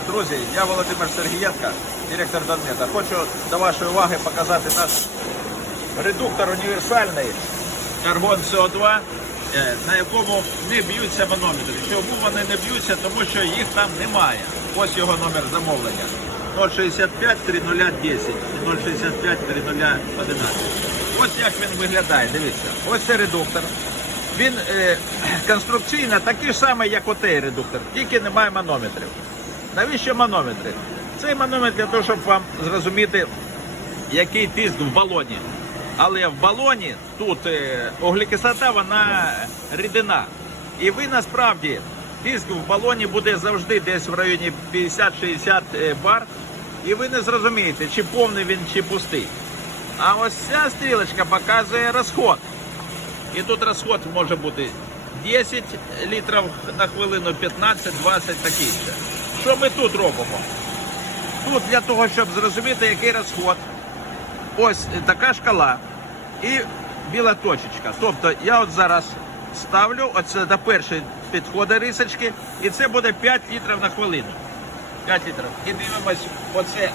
Друзі, я Володимир Сергієнко, директор Донмета. Хочу до вашої уваги показати наш редуктор універсальний Аргон СО2, е, на якому не б'ються манометри. Чому вони не б'ються? Тому що їх там немає. Ось його номер замовлення. 065 3010 і 065 3011. Ось як він виглядає. Дивіться, ось це редуктор. Він е, конструкційно такий самий, як отей редуктор, тільки немає манометрів. Навіщо манометри? Цей манометр для того, щоб вам зрозуміти, який тиск в балоні. Але в балоні тут е, углекислота, вона рідина. І ви насправді тиск в балоні буде завжди десь в районі 50-60 е, бар. І ви не зрозумієте, чи повний він, чи пустий. А ось ця стрілочка показує розход. І тут розход може бути 10 літрів на хвилину, 15, 20 такий ще. Що ми тут робимо? Тут для того, щоб зрозуміти, який розход, ось така шкала і біла точечка. Тобто я от зараз ставлю, оце до першої підходить рисочки, і це буде 5 літрів на хвилину. 5 літрів. І дивимось, оце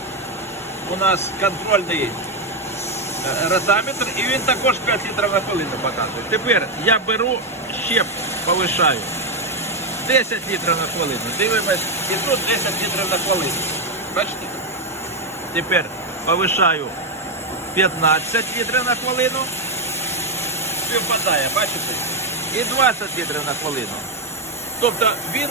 у нас контрольний е, ротаметр, і він також 5 літрів на хвилину показує. Тепер я беру ще повишаю. 10 літрів на хвилину. Дивимось, і тут 10 літрів на хвилину. Бачите? Тепер повишаю 15 літрів на хвилину. Співпадає, бачите? І 20 літрів на хвилину. Тобто він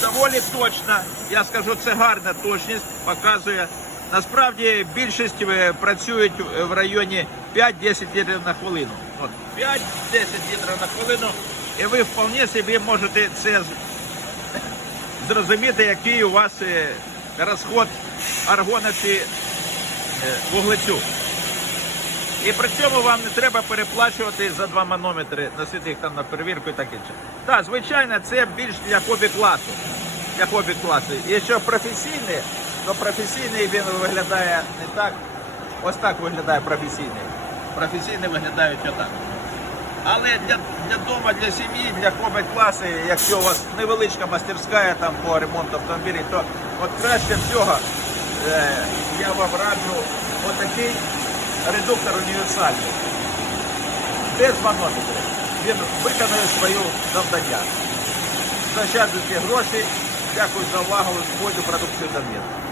доволі точно, я скажу, це гарна точність, показує. Насправді більшість е, працюють в районі 5-10 літрів на хвилину. От 5-10 літрів на хвилину, і ви вполне собі можете це зрозуміти, який у вас е, розход аргона чи е, вуглецю. І при цьому вам не треба переплачувати за два манометри, носити їх там на перевірку і так інше. Так, звичайно, це більш для хобі-класу. Для хобі-класу. Якщо професійний, то професійний він виглядає не так. Ось так виглядає професійний. Професійний виглядають отак. Але для, для дома, для сім'ї, для хобі-класу, якщо у вас невеличка мастерська там по ремонту автомобілів, то от краще всього е, я вам раджу отакий редуктор універсальний. Без манометрів. Він виконує свою завдання. Заощаджуйте гроші. Дякую за увагу. Свою продукцію Донбас.